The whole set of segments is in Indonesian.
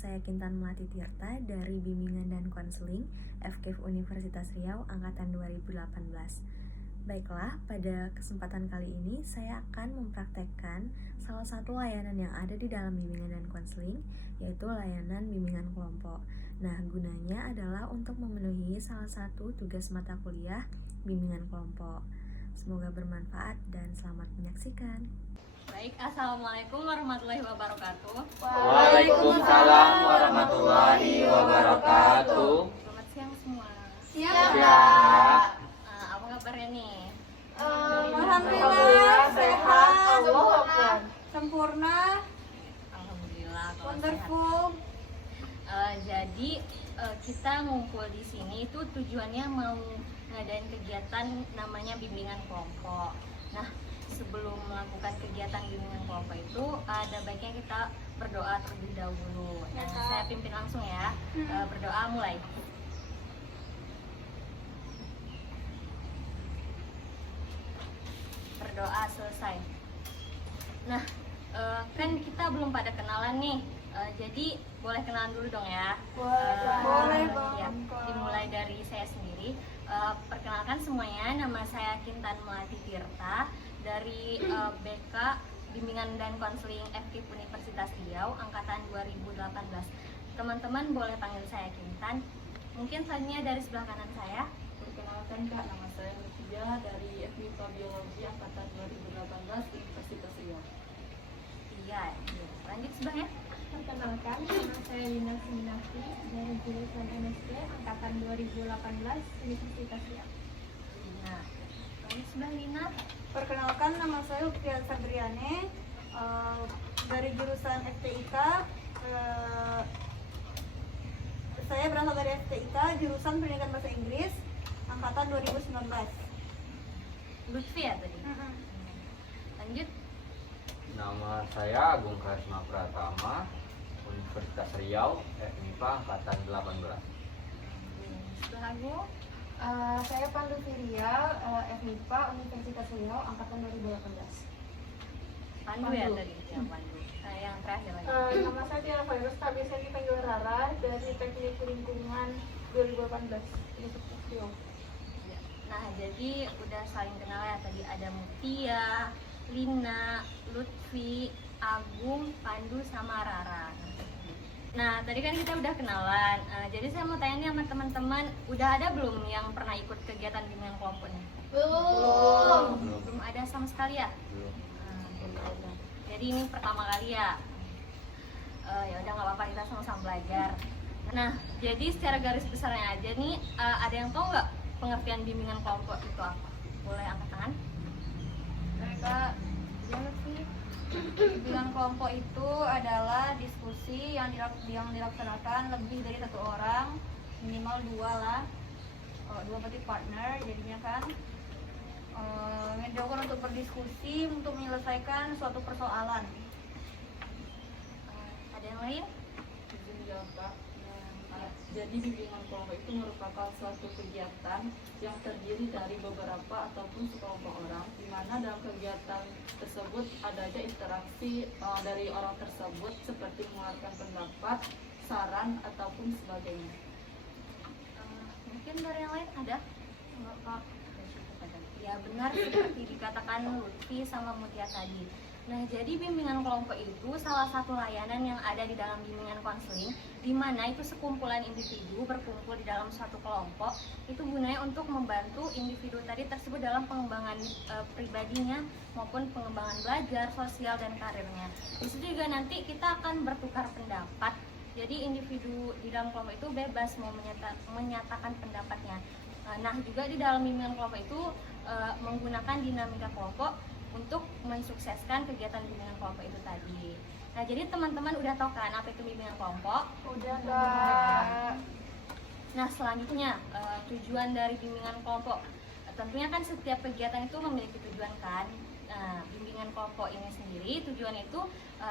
saya Kintan Melati Tirta dari Bimbingan dan Konseling FKIP Universitas Riau Angkatan 2018. Baiklah, pada kesempatan kali ini saya akan mempraktekkan salah satu layanan yang ada di dalam bimbingan dan konseling, yaitu layanan bimbingan kelompok. Nah, gunanya adalah untuk memenuhi salah satu tugas mata kuliah bimbingan kelompok. Semoga bermanfaat dan selamat menyaksikan. Baik, Assalamualaikum warahmatullahi wabarakatuh. Waalaikumsalam warahmatullahi wabarakatuh. Selamat siang semua. Siap. Apa kabarnya nih? Alhamdulillah sehat, sempurna, Alhamdulillah kalau wonderful. sehat. Jadi kita ngumpul di sini itu tujuannya mau ngadain kegiatan namanya bimbingan kelompok. Nah, sebelum melakukan kegiatan bimbingan kelompok itu ada baiknya kita berdoa terlebih dahulu. Nah, saya pimpin langsung ya. Berdoa mulai. Berdoa selesai. Nah, kan kita belum pada kenalan nih. Jadi boleh kenalan dulu dong ya. Boleh, Ya, Bang. dimulai dari saya sendiri. Perkenalkan semuanya, nama saya Kintan Melati Tirta dari BK Bimbingan dan Konseling FKIP Universitas Riau Angkatan 2018. Teman-teman boleh panggil saya Kintan. Mungkin selanjutnya dari sebelah kanan saya. Perkenalkan Kak, nama saya Lucia dari FMIPA Biologi Angkatan 2018 Universitas Riau. Iya. Lanjut sebelahnya. Perkenalkan, nama saya Lina Suminati dari jurusan MSc Angkatan 2018 Universitas Riau. Lina. Lanjut sebelah Lina. Perkenalkan, nama saya Lutfian Sabriane dari jurusan FTIK. Saya berasal dari FTIK, jurusan Pendidikan Bahasa Inggris, Angkatan 2019. Lutfi ya tadi. Lanjut. Nama saya Agung Karisma Pratama, Universitas Riau, FMIPA Angkatan 18. Sebelah aku. Saya Pandu Firial, FMIPA Universitas Riau Angkatan 2018. Pandu ya tadi. Ya, Pandu. Yang terakhir lagi. Nama saya Tiara Virus, tak biasa dipanggil Rara dari Teknik Lingkungan 2018 Universitas Riau. Nah, jadi udah saling kenal ya, tadi ada Mutia, Lina, Lutfi, Agung, Pandu, sama Rara. Nah, tadi kan kita udah kenalan. Jadi saya mau tanya nih sama teman-teman, udah ada belum yang pernah ikut kegiatan bimbingan kelompoknya? Belum ada sama sekali ya? Belum ada. Jadi ini pertama kali ya. Ya udah nggak apa-apa, kita sama-sama belajar. Nah, jadi secara garis besarnya aja nih, ada yang tahu nggak pengertian bimbingan kelompok itu apa? Boleh angkat tangan? Mereka bimbingan kelompok itu adalah diskusi yang dilaksanakan lebih dari satu orang, minimal dua lah. Kalau dua berarti partner, jadinya kan yang dilakukan untuk berdiskusi untuk menyelesaikan suatu persoalan. Ada yang lain? Izin jawab Kak. Jadi bimbingan kelompok itu merupakan suatu kegiatan yang terdiri dari beberapa ataupun sekelompok orang, di mana dalam kegiatan tersebut ada aja interaksi dari orang tersebut seperti mengeluarkan pendapat, saran ataupun sebagainya. Mungkin dari yang lain ada? Enggak, Kak. Ya benar seperti dikatakan Lutfi sama Mutia tadi. Nah, jadi bimbingan kelompok itu salah satu layanan yang ada di dalam bimbingan konseling, di mana itu sekumpulan individu berkumpul di dalam suatu kelompok. Itu gunanya untuk membantu individu tadi tersebut dalam pengembangan pribadinya maupun pengembangan belajar, sosial, dan karirnya. Di situ juga nanti kita akan bertukar pendapat. Jadi individu di dalam kelompok itu bebas mau menyatakan pendapatnya. Nah, juga di dalam bimbingan kelompok itu menggunakan dinamika kelompok untuk mensukseskan kegiatan bimbingan kelompok itu tadi. Nah, jadi teman-teman udah tahu kan apa itu bimbingan kelompok? Udah, Kak. Nah, selanjutnya tujuan dari bimbingan kelompok. Tentunya kan setiap kegiatan itu memiliki tujuan kan. Nah, bimbingan kelompok ini sendiri tujuannya itu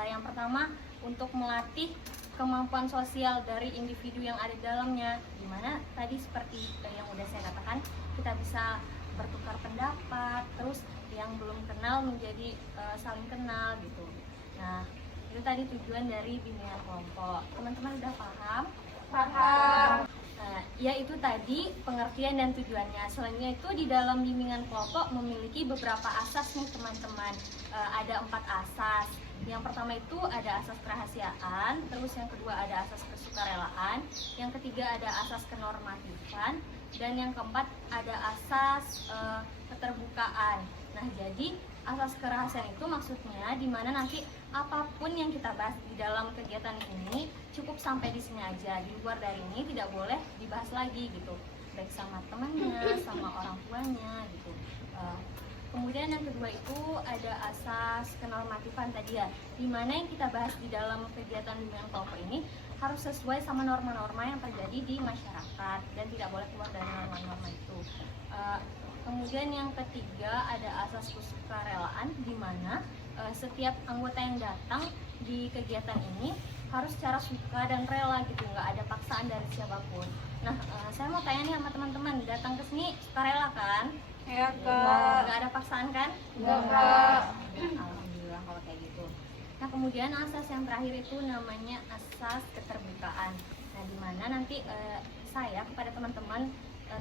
yang pertama untuk melatih kemampuan sosial dari individu yang ada di dalamnya. Dimana tadi seperti yang udah saya katakan, kita bisa bertukar pendapat, terus yang belum kenal menjadi saling kenal gitu. Nah, Itu tadi tujuan dari bimbingan kelompok. Teman-teman udah paham? Paham. Nah, ya itu tadi pengertian dan tujuannya. Selanjutnya itu di dalam bimbingan kelompok memiliki beberapa asas nih teman-teman. Ada 4 asas. Yang pertama itu ada asas kerahasiaan, terus yang kedua ada asas kesukarelaan, yang ketiga ada asas kenormatifan, dan yang keempat ada asas keterbukaan. Nah, jadi asas kerahasiaan itu maksudnya di mana nanti apapun yang kita bahas di dalam kegiatan ini cukup sampai di sini aja. Di luar dari ini tidak boleh dibahas lagi gitu, baik sama temannya, sama orang tuanya gitu. Kemudian yang kedua itu ada asas kenormatifan tadi ya, dimana yang kita bahas di dalam kegiatan bimbingan kelompok ini harus sesuai sama norma-norma yang terjadi di masyarakat dan tidak boleh keluar dari norma-norma itu. Kemudian yang ketiga ada asas kesukarelaan, dimana setiap anggota yang datang di kegiatan ini harus secara suka dan rela gitu, nggak ada paksaan dari siapapun. Nah, saya mau tanya nih sama teman-teman, datang ke sini sukarela kan? Ya Kak. Nggak ada paksaan kan? Nggak, Kak. Alhamdulillah kalau kayak gitu. Nah, kemudian asas yang terakhir itu namanya asas keterbukaan. Nah, di mana nanti saya kepada teman-teman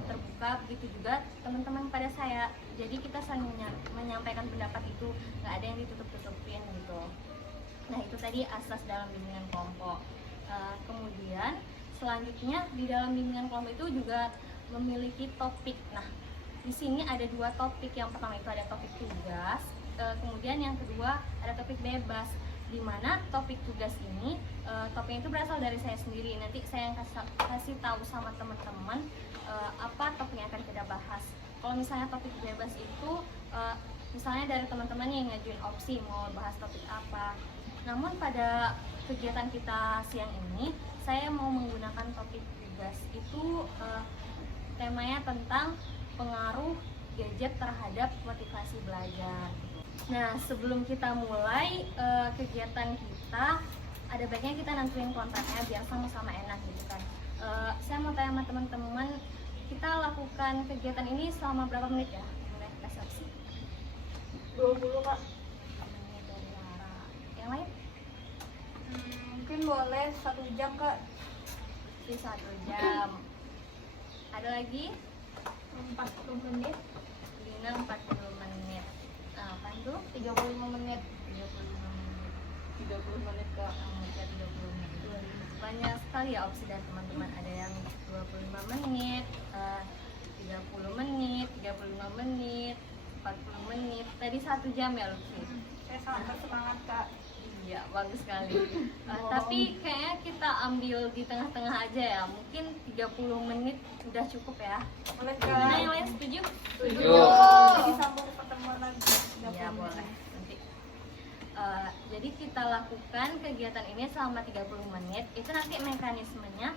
terbuka, begitu juga teman-teman kepada saya. Jadi kita saling menyampaikan pendapat itu, nggak ada yang ditutup-tutupin gitu. Nah, itu tadi asas dalam bimbingan kelompok. Kemudian selanjutnya di dalam bimbingan kelompok itu juga memiliki topik. Nah, di sini ada 2 topik. Yang pertama itu ada topik tugas, kemudian yang kedua ada topik bebas. Di mana topik tugas ini topiknya itu berasal dari saya sendiri. Nanti saya yang kasih tahu sama teman-teman apa topik yang akan kita bahas. Kalau misalnya topik bebas itu misalnya dari teman-teman yang ngajuin opsi mau bahas topik apa. Namun pada kegiatan kita siang ini saya mau menggunakan topik tugas itu temanya tentang pengaruh gadget terhadap motivasi belajar. Nah, sebelum kita mulai kegiatan kita, ada baiknya kita nentuin kontraknya biar sama-sama enak gitu kan. Saya mau tanya sama teman-teman, kita lakukan kegiatan ini selama berapa menit ya? Mulai persepsi. 20 Kak. Menit dari Lara. Yang lain? Mungkin boleh 1 jam Kak. Di 1 jam. Ada lagi? 40 menit. Lina 40 menit. Nah, apa itu? 35 menit. 35 menit. 30 menit Kak. Bisa 30 menit. Banyak sekali ya opsi dari teman-teman. Ada yang 25 menit, 30 menit, 35 menit, 40 menit. Tadi 1 jam ya, Lutfi? Saya sangat bersemangat Kak. Iya, bagus sekali. Tapi kayaknya kita ambil di tengah-tengah aja ya. Mungkin 30 menit udah cukup ya. Boleh Gimana Kak. yang lain setuju? Setuju. Jadi sambung pertemuan lagi. 30 Iya, menit. boleh. Nanti. Jadi kita lakukan kegiatan ini selama 30 menit. Itu nanti mekanismenya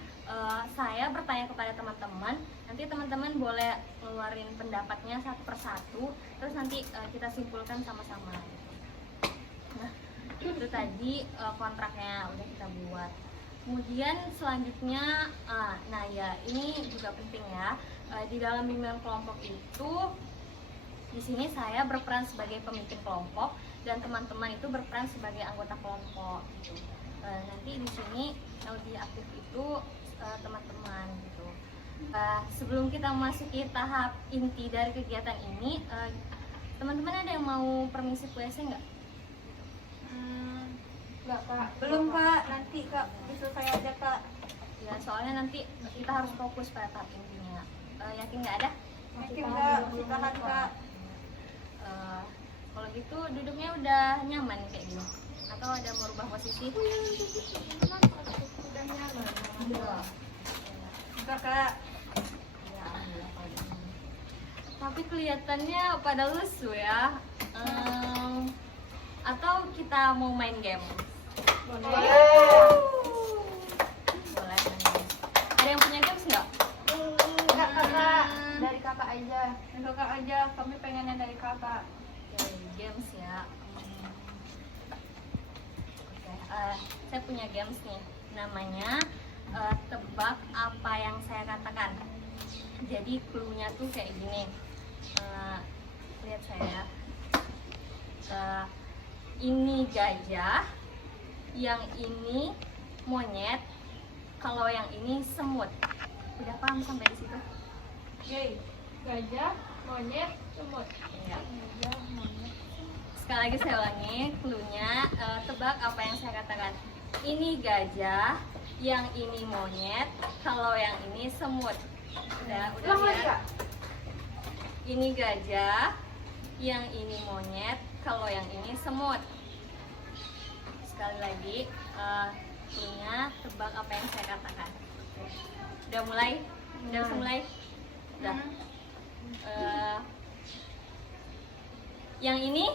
saya bertanya kepada teman-teman. Nanti teman-teman boleh ngeluarin pendapatnya satu persatu. Terus nanti kita simpulkan sama-sama. Nah, itu tadi kontraknya udah kita buat. Kemudian selanjutnya, nah ya ini juga penting ya. Di dalam bimbingan kelompok itu, di sini saya berperan sebagai pemimpin kelompok dan teman-teman itu berperan sebagai anggota kelompok. Gitu. Nanti di sini yang lebih aktif itu teman-teman gitu. Sebelum kita memasuki tahap inti dari kegiatan ini, teman-teman ada yang mau permisi ke WC nggak? Enggak Kak. Belum Kak. Nanti Kak. Bisa saya aja Kak. Ya, soalnya nanti kita harus fokus pada tahap intinya. Yakin nggak ada? Yakin Kak. Tahan Kak. Kalau gitu duduknya udah nyaman kayak gini? Atau ada mau rubah posisi? Udah nyaman. Enggak Kak. Ya, alhamdulillah kalau gitu. Tapi kelihatannya pada lesu ya. Atau kita mau main game? Boleh. Boleh main game. Ada yang punya games nggak? Enggak Kakak. Dari Kakak aja. Dari Kakak aja. Kami pengennya dari Kakak. Oke, games ya. Oke, saya punya games nih. Namanya tebak apa yang saya katakan. Jadi clue-nya tuh kayak gini. Lihat saya. Ini gajah, yang ini monyet, kalau yang ini semut. Udah paham sampai di situ? Oke. Gajah, monyet, semut. Ya. Gajah, monyet. Sekali lagi saya ulangi cluenya, tebak apa yang saya katakan. Ini gajah, yang ini monyet, kalau yang ini semut. Udah Ulang lagi, ya. Kak. Ini gajah, yang ini monyet, kalau yang ini semut. Sekali lagi, cluenya tebak apa yang saya katakan. Udah mulai? Udah bisa mulai? Udah. Yang ini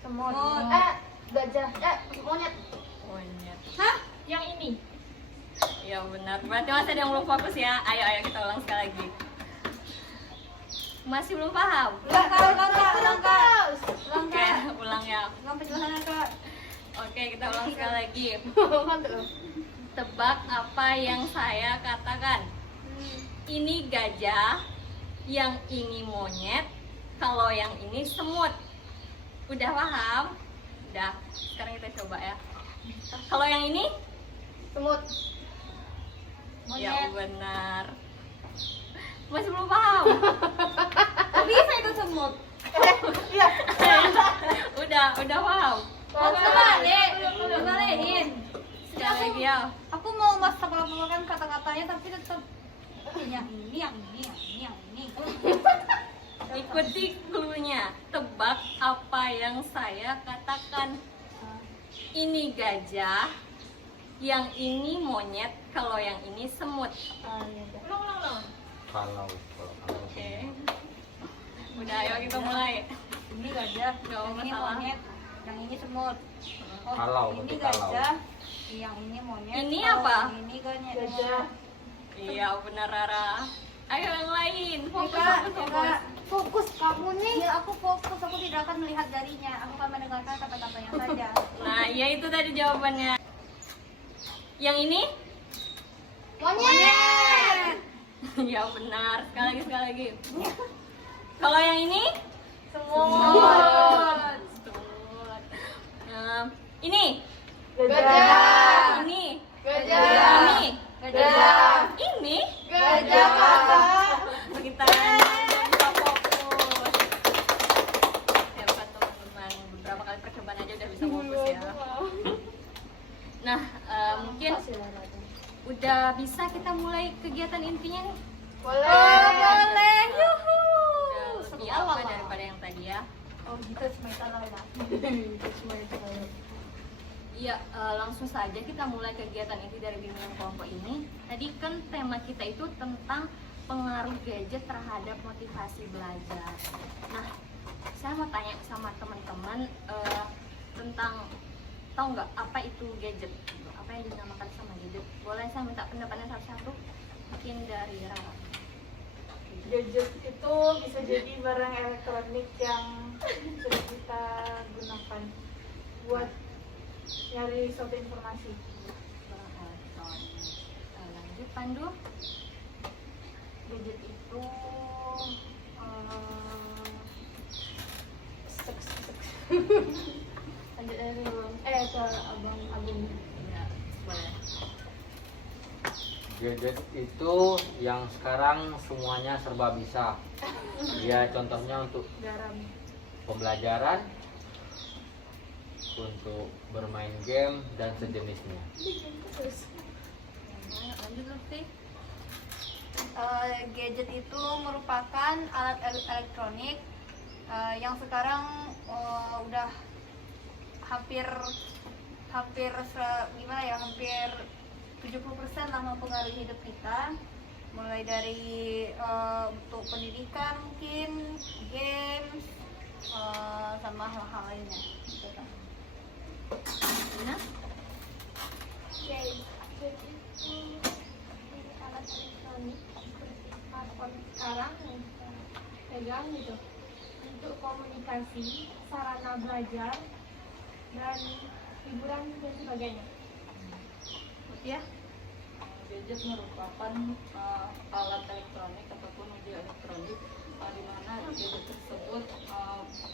Semut. Semut. Gajah. Monyet. monyet. Hah? Yang ini. Ya benar. Berarti masih ada yang belum fokus ya. Ayo kita ulang sekali lagi. Masih belum paham? Ulang kak. Oke, ulang ya. Ulang penjelasannya kak. Oke, kita ulang sekali lagi. Mantap. Tebak apa yang saya katakan. Ini gajah, yang ini monyet, kalau yang ini semut. Udah paham? Udah. Sekarang kita coba ya. Kalau yang ini? Semut. Ya benar. Masih belum paham? Bisa itu semut. Iya. Udah paham? Balikin. Sekali lagi ya. Aku mau masak-masakan kata-katanya tapi tetap yang ini. Ikuti cluenya. Tebak apa yang saya katakan. Ini gajah, yang ini monyet, kalau yang ini semut. Ulang. Kalau Oke. Udah, ayo kita mulai. Ini gajah, Gak yang ini masalah. monyet, yang ini semut. Oh, Kalau, ini berarti kalau. gajah, yang ini monyet. Ini kalau apa? yang ini Gajah. Iya benar Rara. Ayo yang lain. Fokus, Kak, fokus, fokus. Kak, fokus kamu nih. Ya, aku fokus, aku tidak akan melihat jarinya. Aku akan mendengarkan kata-katanya saja. Nah, ya itu tadi jawabannya. Yang ini? Monyet. Ya benar. Sekali lagi. Kalau yang ini? Semut. Semut. Ini? Gajah. Ini? Gajah. Ini? Gajah. Ini? Gajah, Kakak. Bagi tangan dan bisa fokus. Hebat teman-teman. Beberapa kali percobaan aja udah bisa fokus ya. Nah, mungkin udah bisa kita mulai kegiatan intinya nih. Boleh. Yuhu. Lebih apa daripada yang tadi ya? Oh gitu, semuanya lah. Iya, langsung saja kita mulai kegiatan inti dari bimbingan kelompok ini. Tadi kan tema kita itu tentang pengaruh gadget terhadap motivasi belajar. Nah, saya mau tanya sama teman-teman tentang, tahu nggak apa itu gadget? Apa yang dinamakan sama gadget? Boleh saya minta pendapatnya satu-satu? Mungkin dari Rara. Gadget itu bisa jadi barang elektronik yang sudah kita gunakan buat nyari suatu informasi. Barang elektronik. Lanjut, Pandu. Gadget itu Lanjut dari belum? Ke abang Agung. ya, boleh. gadget itu yang sekarang semuanya serba bisa. Ya contohnya untuk Garam. pembelajaran, untuk bermain game dan sejenisnya. Lanjut, Lutfi. Gadget itu merupakan alat elektronik yang sekarang udah hampir hampir 70% lah mempengaruhi hidup kita, mulai dari untuk pendidikan mungkin, games, sama hal-hal lainnya gitu kan. Ina? Gadget itu alat elektronik seperti smartphone sekarang yang kita pegang gitu, untuk komunikasi, sarana belajar, dan hiburan dan sebagainya. Ya. Gadget merupakan alat elektronik ataupun media elektronik di mana gadget tersebut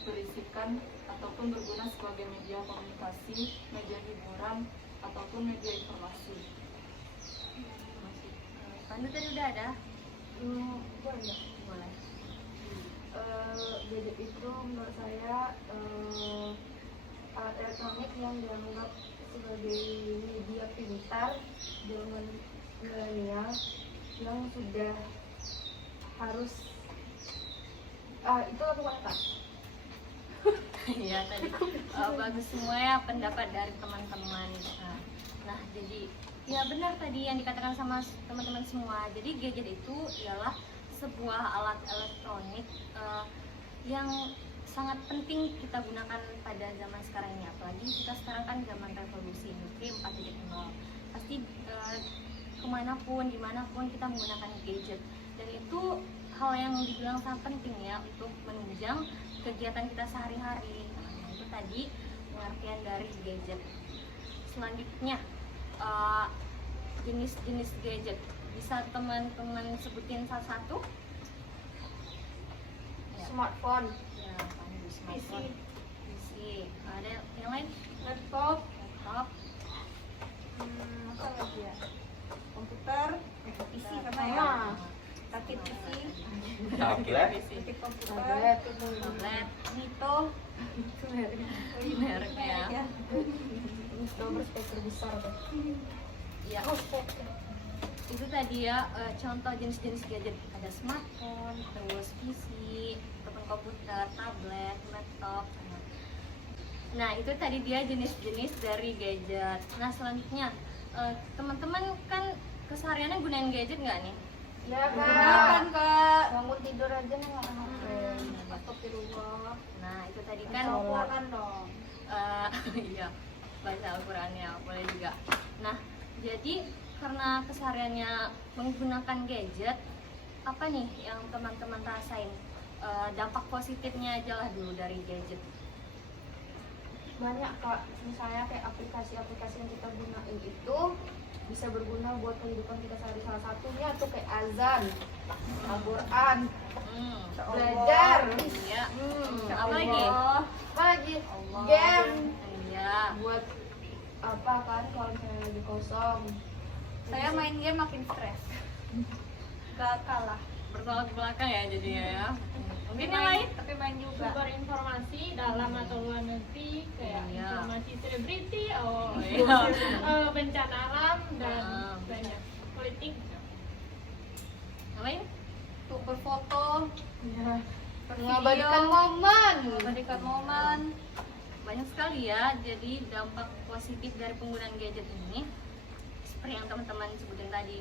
berisikan ataupun berguna sebagai media komunikasi, media hiburan, ataupun media informasi. Pandu tadi udah ada? Boleh. Boleh. Gadget itu menurut saya alat elektronik yang dianggap sebagai media pintar zaman milenial yang sudah harus itu aku kata. Iya tadi bagus semua ya pendapat dari teman-teman. Nah jadi ya benar tadi yang dikatakan sama teman-teman semua. Jadi gadget itu ialah sebuah alat elektronik yang sangat penting kita gunakan pada zaman sekarang ini. Apalagi kita sekarang kan zaman revolusi industri 4.0. Pasti kemanapun, dimanapun kita menggunakan gadget. Dan itu hal yang dibilang sangat penting ya untuk menunjang kegiatan kita sehari-hari. Nah, itu tadi pengertian dari gadget. Selanjutnya jenis-jenis gadget, bisa teman-teman sebutin salah satu? Ya. Smartphone, Ya, Pandu, smartphone. PC. Ada yang lain? laptop, Laptop. apa lagi ya? Komputer, PC sama ya. Nah, Rakit PC, Tablet. rakit komputer, tablet, Nito, mereknya. ya. Nito berspeker besar deh. Ya, itu tadi ya contoh jenis-jenis gadget. Ada smartphone, terus PC, ataupun komputer, tablet, laptop. Nah itu tadi dia jenis-jenis dari gadget. Nah selanjutnya teman-teman kan kesehariannya gunain gadget nggak nih? Ya Gunakan, Kak. bangun tidur aja nggak HP, laptop di rumah. Nah itu tadi kan Al-Quran dong. iya, baca Al-Qurannya boleh juga. Nah jadi karena kesehariannya menggunakan gadget, apa nih yang teman-teman rasain dampak positifnya aja lah dulu dari gadget? Banyak Kak, misalnya kayak aplikasi-aplikasi yang kita gunain itu bisa berguna buat kehidupan kita sehari. Salah satunya tuh kayak azan, Al-Quran, belajar, Iya. Ya Apa lagi? Allah. Apa lagi? Allah. Game Iya. buat apa kan kalau misalnya lagi kosong. Saya main game makin stres. Gak kalah. Bertolak belakang ya jadinya ya. Mungkin yang lain? Tapi main juga. sumber informasi dalam atau luar negeri kayak Iya. informasi selebriti, Iya. bencana alam dan Ah. banyak politik. Yang lain? Untuk berfoto, Ya. bervideo, Mengabadikan momen. mengabadikan momen. Banyak sekali ya. Jadi dampak positif dari penggunaan gadget ini seperti yang teman-teman sebutin tadi,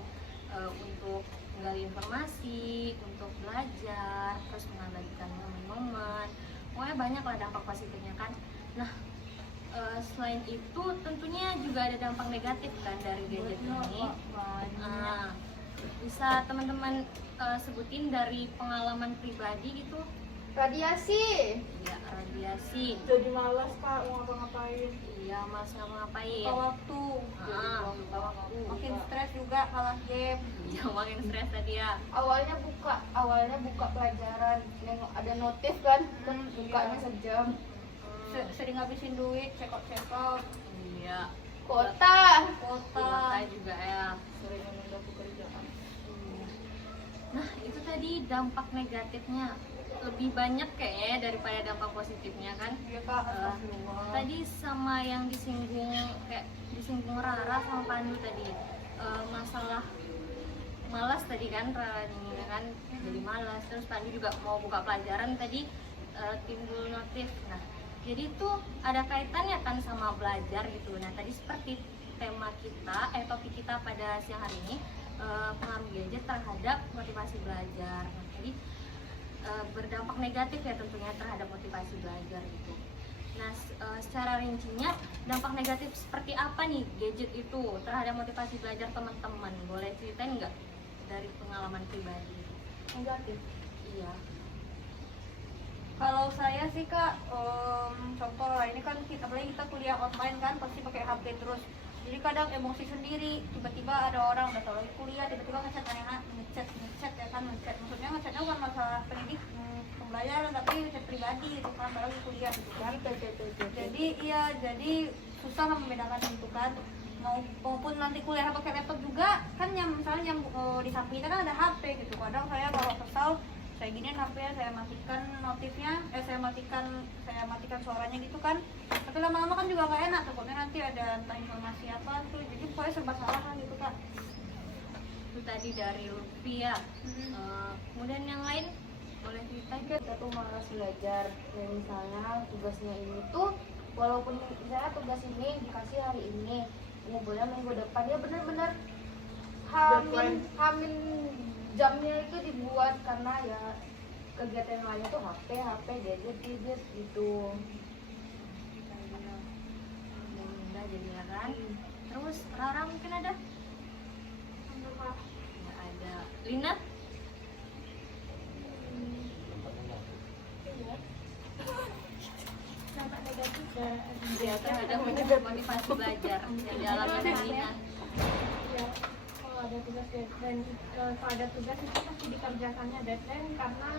untuk menggali informasi, untuk belajar, terus mengabadikan momen-momen. Pokoknya banyak lah dampak positifnya kan. Nah selain itu tentunya juga ada dampak negatif kan dari gadget ini. Nah, bisa teman-teman sebutin dari pengalaman pribadi gitu? Radiasi. Ya, radiasi. Jadi malas Kak mau ngapa-ngapain. Iya, mas nggak mau ngapain. Lupa waktu. Lupa waktu. Makin stres juga kalah game. Iya, makin stres tadi ya. Awalnya buka pelajaran, nengok ada notif kan, bukanya sejam. Sering ngabisin duit, check out Iya. Kota. Kota juga ya. Sering menunda pekerjaan. Nah, itu tadi dampak negatifnya lebih banyak kayaknya ya daripada dampak positifnya kan. Iya Kak. Tadi sama yang disinggung Rara sama Pandu tadi, masalah malas tadi kan, Rara kan jadi malas. Terus Pandu juga mau buka pelajaran tadi timbul notif. Nah jadi itu ada kaitannya kan sama belajar gitu. Nah tadi seperti tema kita, topik kita pada siang hari ini, pengaruh gadget terhadap motivasi belajar. Nah jadi berdampak negatif ya tentunya terhadap motivasi belajar gitu. Nah secara rincinya dampak negatif seperti apa nih gadget itu terhadap motivasi belajar teman-teman? Boleh ceritain nggak dari pengalaman pribadi? Negatif. Iya. Kalau saya sih Kak, contoh lah ini kan apalagi kita kuliah online kan pasti pakai HP terus. Jadi kadang emosi sendiri, tiba-tiba ada orang udah tahu lagi kuliah, tiba-tiba ngechat ya kan, maksudnya ngechatnya bukan masalah pendidik, pembelajaran, tapi ngechat pribadi gitu kan, apalagi kuliah gitu kan. Jadi iya, jadi susah lah membedakan itu kan. maupun nanti kuliah pakai laptop juga kan, yang misalnya yang di samping kita kan ada HP gitu. Kadang saya kalau kesal saya giniin HP, saya matikan notifnya, saya matikan suaranya gitu kan. Tapi lama-lama kan juga nggak enak, takutnya nanti ada entah informasi apa tuh, jadi pokoknya serba salah kan gitu Kak. Itu tadi dari Lutfi ya. Kemudian yang lain boleh cerita? Kita tuh malas belajar. Kayak misalnya tugasnya ini tuh, walaupun misalnya tugas ini dikasih hari ini, ngumpulnya minggu depan, ya bener-bener hamin jamnya itu dibuat karena ya kegiatan lainnya tuh HP gadget gitu. Bunda jadinya kan. Terus Rara mungkin ada? Nggak ada. Lina? Dampak negatif dan Ya, terhadap motivasi belajar yang dialami Lina. ya, kalau ada tugas deadline, kalau ada tugas itu pasti dikerjakannya deadline karena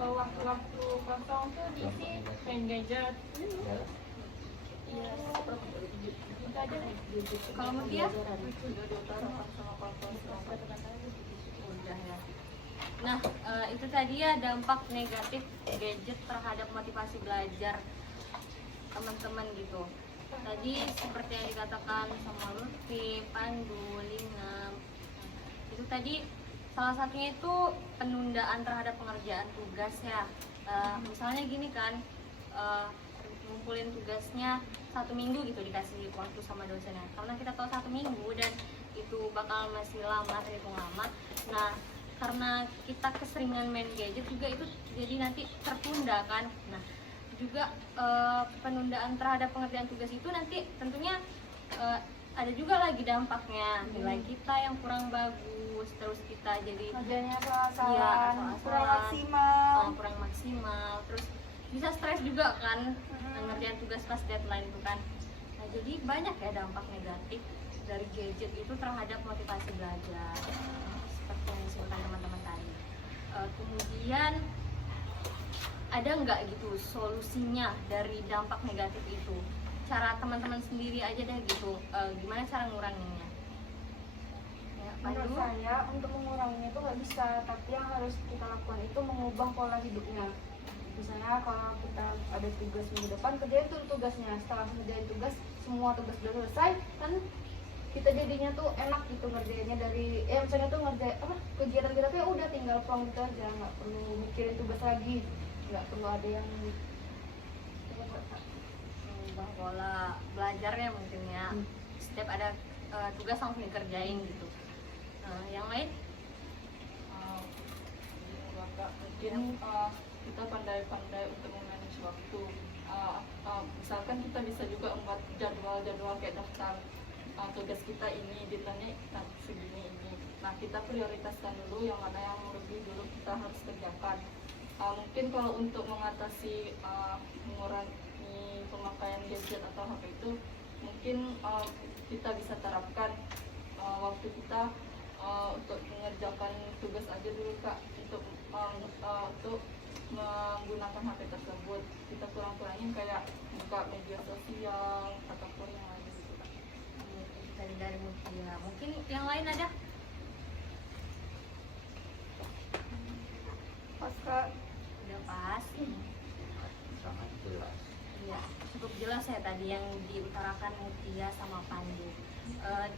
waktu-waktu kosong tuh diisi main gadget. Iya, itu aja deh. Kalau Mutia? Sudah diutarakan sama kawan-kawan selama Udah ya. Nah, itu tadi ya dampak negatif gadget terhadap motivasi belajar teman-teman gitu. Tadi seperti yang dikatakan sama Lutfi, Pandu, Lina, itu tadi salah satunya itu penundaan terhadap pengerjaan tugas ya. Misalnya gini kan, ngumpulin tugasnya 1 minggu gitu, dikasih waktu sama dosennya. Karena kita tahu 1 minggu dan itu bakal masih lama, terhitung lama. Nah, karena kita keseringan main gadget juga itu jadi nanti tertunda kan. Nah, juga penundaan terhadap pengerjaan tugas itu nanti tentunya ada juga lagi dampaknya, nilai kita yang kurang bagus, terus kita jadi Kerjanya asal-asalan, kurang maksimal, terus bisa stres juga kan ngerjain tugas pas deadline itu kan. Nah, jadi banyak ya dampak negatif dari gadget itu terhadap motivasi belajar, seperti yang disebutkan teman-teman tadi. Kemudian ada nggak gitu solusinya dari dampak negatif itu? Cara teman-teman sendiri aja deh gitu, gimana cara nguranginnya? Ya, Menurut Pandu? saya untuk menguranginya itu nggak bisa, tapi yang harus kita lakukan itu mengubah pola hidupnya. Misalnya kalau kita ada tugas minggu depan, kerjain tuh tugasnya. Setelah kerjain tugas, semua tugas udah selesai, kan kita jadinya tuh enak gitu ngerjainnya. Dari misalnya tuh ngerjain kegiatan kita tuh ya udah tinggal pulang gitu aja, nggak perlu mikirin tugas lagi, nggak perlu ada yang Mengubah pola belajarnya mungkin ya. Setiap ada tugas langsung dikerjain gitu. Yang lain? mungkin kita pandai-pandai untuk memanage waktu. Misalkan kita bisa juga membuat jadwal kayak daftar tugas kita ini ditanya segini ini. Nah, kita prioritaskan dulu yang mana yang lebih dulu kita harus kerjakan. Mungkin kalau untuk mengatasi mengurangi pemakaian gadget atau HP itu, mungkin kita bisa terapkan waktu kita untuk mengerjakan tugas aja dulu Kak, untuk menggunakan HP tersebut kita kurang-kurangin kayak buka media sosial ataupun yang lain gitu Kak. Itu tadi dari Mutia. Mungkin yang lain ada? pas Kak. Udah pas. Sangat jelas. Iya, cukup jelas ya tadi yang diutarakan Mutia sama Pandu.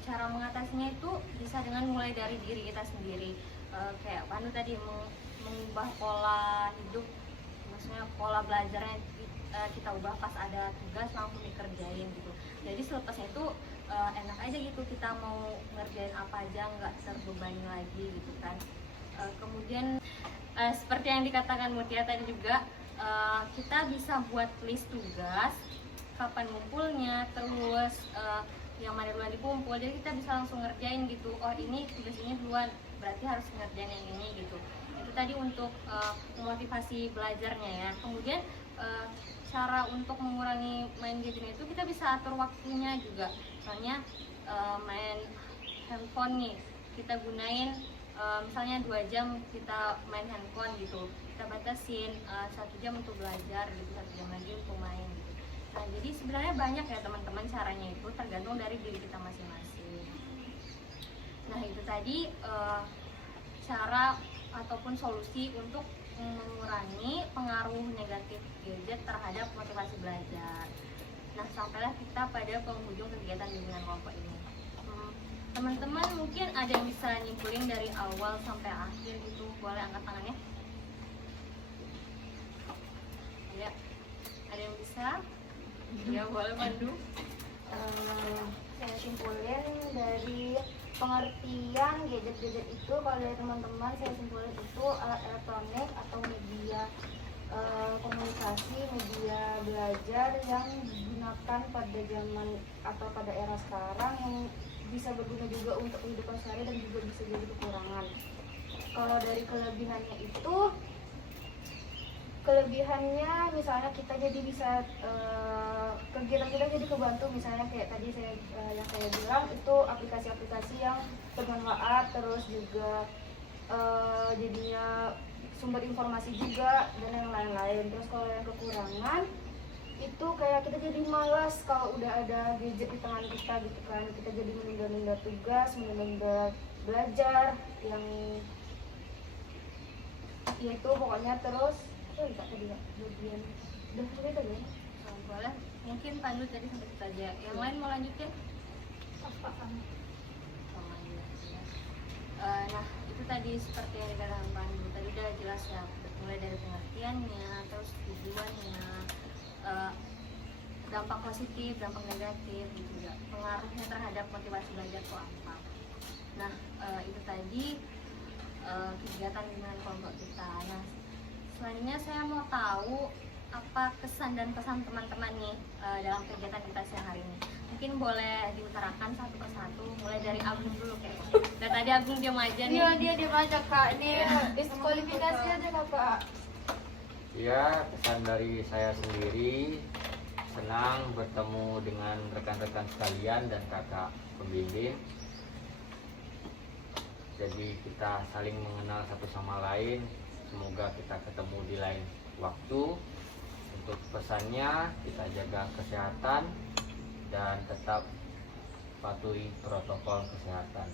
Cara mengatasinya itu bisa dengan mulai dari diri kita sendiri. Kayak Pandu tadi mengubah pola hidup, maksudnya pola belajarnya kita ubah pas ada tugas langsung dikerjain gitu. Jadi selepasnya itu enak aja gitu, kita mau ngerjain apa aja nggak terbebani lagi gitu kan. Kemudian seperti yang dikatakan Mutia tadi juga, kita bisa buat list tugas, kapan ngumpulnya, terus yang mana duluan dikumpul, jadi kita bisa langsung ngerjain gitu. Oh, ini tugas ini duluan, berarti harus ngerjain yang ini gitu. Itu tadi untuk memotivasi belajarnya ya. Kemudian cara untuk mengurangi main gadget itu kita bisa atur waktunya juga. Misalnya main handphone nih, kita gunain misalnya 2 jam kita main handphone gitu, kita batasin 1 jam untuk belajar gitu, 1 jam lagi untuk main gitu. Nah, jadi sebenarnya banyak ya teman-teman, caranya itu tergantung dari diri kita masing-masing. Nah, itu tadi cara ataupun solusi untuk mengurangi pengaruh negatif gadget terhadap motivasi belajar. Nah, sampailah kita pada penghujung kegiatan bimbingan kelompok ini. Teman-teman mungkin ada yang bisa nyimpulin dari awal sampai akhir gitu, boleh angkat tangannya. Ada yang bisa? Ya, boleh Pandu. Saya simpulin dari pengertian gadget-gadget itu, kalau dari teman-teman saya simpulin itu alat elektronik atau media komunikasi, media belajar yang digunakan pada zaman atau pada era sekarang, yang bisa berguna juga untuk kehidupan sehari dan juga bisa jadi kekurangan. Kalau dari kelebihannya misalnya kita jadi bisa kegiatan kita jadi kebantu, misalnya kayak tadi yang saya bilang itu aplikasi-aplikasi yang bermanfaat, terus juga jadinya sumber informasi juga dan yang lain-lain. Terus kalau yang kekurangan itu kayak kita jadi malas kalau udah ada gadget di tangan kita gitu kan, kita jadi menunda-nunda tugas, menunda belajar yang ya itu pokoknya. Terus tadi ya bagian udah sampai tadi ya. Boleh, mungkin Pandu tadi sampai itu saja. Yang lain mau lanjutin? Nah, itu tadi seperti yang dikatakan Pandu tadi udah jelas ya, mulai dari pengertiannya, terus tujuannya, dampak positif, dampak negatif, gitu ya, pengaruhnya terhadap motivasi belajar itu apa. Nah, itu tadi kegiatan bimbingan kelompok kita. Nah, selanjutnya saya mau tahu apa kesan dan pesan teman-teman nih dalam kegiatan kita siang hari ini. Mungkin boleh diutarakan satu persatu, mulai dari Agung dulu kayak. Dan tadi Agung diam aja nih. Iya, dia diam aja Kak, ini diskualifikasi aja Kak. Ya, pesan dari saya sendiri, senang bertemu dengan rekan-rekan sekalian dan kakak pembimbing. Jadi kita saling mengenal satu sama lain. Semoga kita ketemu di lain waktu. Untuk pesannya, kita jaga kesehatan dan tetap patuhi protokol kesehatan.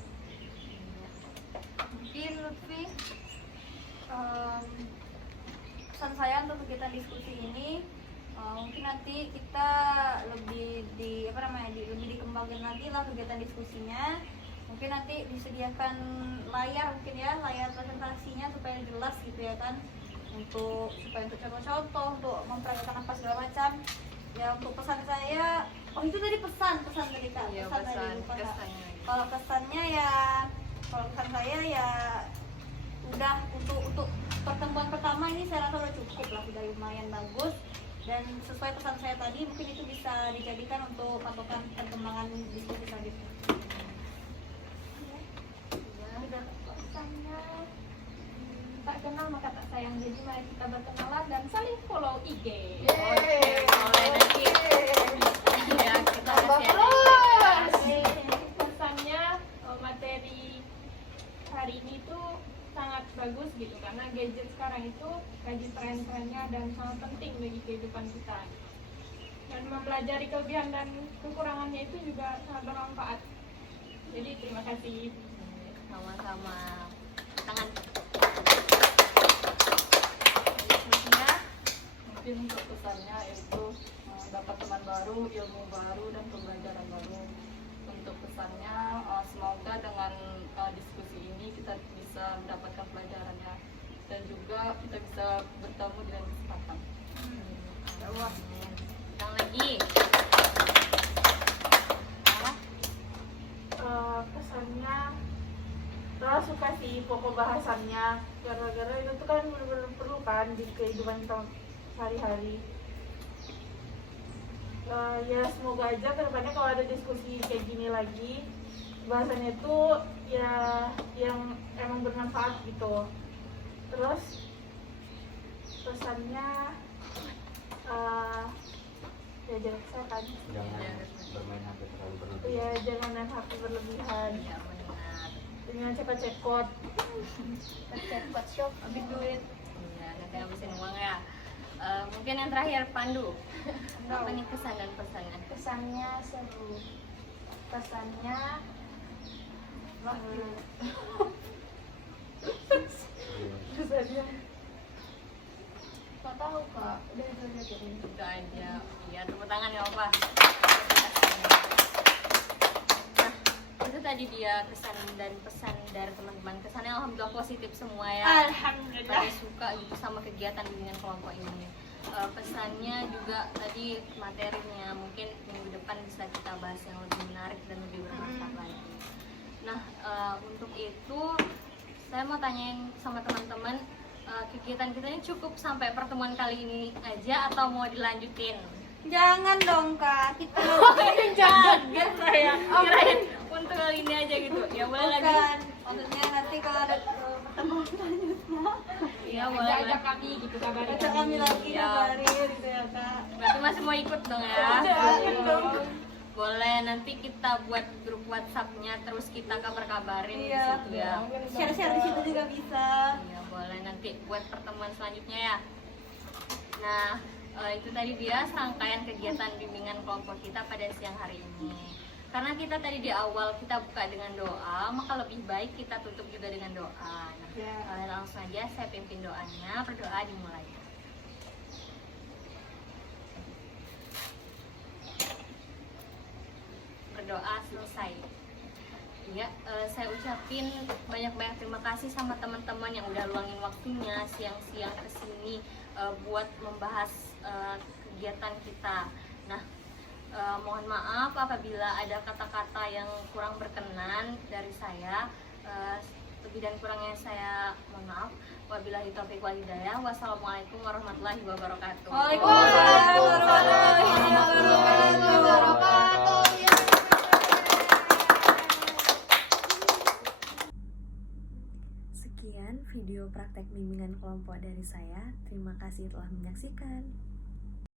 Mungkin Lutfi. Pesan saya untuk kegiatan diskusi ini, mungkin nanti kita lebih lebih dikembangkan lagi lah kegiatan diskusinya. Mungkin nanti disediakan layar, mungkin ya layar presentasinya supaya jelas gitu ya kan, supaya untuk contoh-contoh, untuk memperagakan apa segala macam. Ya, untuk pesan saya, itu tadi pesan tadi Kak. Ya, pesan tadi, lupa, Kak. kesannya. Kalau pesan saya ya udah untuk pertemuan pertama ini saya rasa udah cukup lah, udah lumayan bagus, dan sesuai pesan saya tadi mungkin itu bisa dijadikan untuk patokan perkembangan diskusi selanjutnya. Pesannya, tak kenal maka tak sayang, jadi mari kita berkenalan dan saling follow IG. Boleh nanti. Ya, kita kasih Pesannya, materi hari ini tuh sangat bagus gitu, karena gadget sekarang itu lagi tren-trennya dan sangat penting bagi kehidupan kita, dan mempelajari kelebihan dan kekurangannya itu juga sangat bermanfaat. Jadi terima kasih. Sama-sama. Tangan. Mungkin untuk pesannya itu dapat teman baru, ilmu baru, dan pembelajaran baru. Untuk pesannya, semoga dengan diskusi ini kita bisa mendapatkan pelajarannya, dan juga kita bisa bertemu di lain kesempatan. Yang lagi. Kesannya Rara suka sih pokok bahasannya, gara-gara itu tuh kan benar-benar perlu kan di kehidupan kita sehari-hari. Ya semoga aja kedepannya kalau ada diskusi kayak gini lagi, bahasannya tuh ya yang emang bermanfaat gitu. Terus pesannya ya jangan kesehatan. Jangan bermain HP terlalu berlebihan. Iya, jangan main HP berlebihan. Ya, benar. Dengan cekot-cekot. Cekot shop Habis duit. Ya, nanti habisin uang ya. Mungkin yang terakhir Pandu. Apa nih kesan dan pesannya? Kesannya seru, pesannya Kesannya nggak tahu kak, udah itu aja ini. Itu aja. Ya, tepuk tangan ya Opa. Nah, itu tadi dia kesan dan pesan dari teman-teman. Kesannya alhamdulillah positif semua ya. Alhamdulillah. Pada suka gitu sama kegiatan bimbingan kelompok ini. Pesannya juga tadi materinya mungkin minggu depan bisa kita bahas yang lebih menarik dan lebih bermanfaat lagi. Nah, untuk itu saya mau tanyain sama teman-teman, kegiatan kita ini cukup sampai pertemuan kali ini aja atau mau dilanjutin? Jangan dong kak, kita Kaget saya. Kirain untuk kali ini aja gitu. Ya boleh lagi. bukan. Maksudnya nanti kalau ada pertemuan selanjutnya, Ya boleh. Ajak kami gitu kabarin. ajak kami lagi Ya. kabarin gitu ya kak. Berarti masih mau ikut dong ya? jangan dong. Boleh, nanti kita buat grup WhatsApp-nya terus kita kabar-kabarin di Iya. situ ya. Share-share di situ juga bisa. Iya, boleh nanti buat pertemuan selanjutnya ya. Nah, itu tadi dia serangkaian kegiatan bimbingan kelompok kita pada siang hari ini. Karena kita tadi di awal kita buka dengan doa, maka lebih baik kita tutup juga dengan doa. Nah, langsung aja saya pimpin doanya, berdoa dimulai. Berdoa selesai. Ya, saya ucapin banyak-banyak terima kasih sama teman-teman yang udah luangin waktunya siang-siang kesini buat membahas kegiatan kita. Nah, mohon maaf apabila ada kata-kata yang kurang berkenan dari saya. Lebih dan kurangnya saya mohon maaf. Wabillahi taufiq wal hidayah. Wassalamualaikum warahmatullahi wabarakatuh. Waalaikumsalam warahmatullahi wabarakatuh. Sekian video praktek bimbingan kelompok dari saya. Terima kasih telah menyaksikan.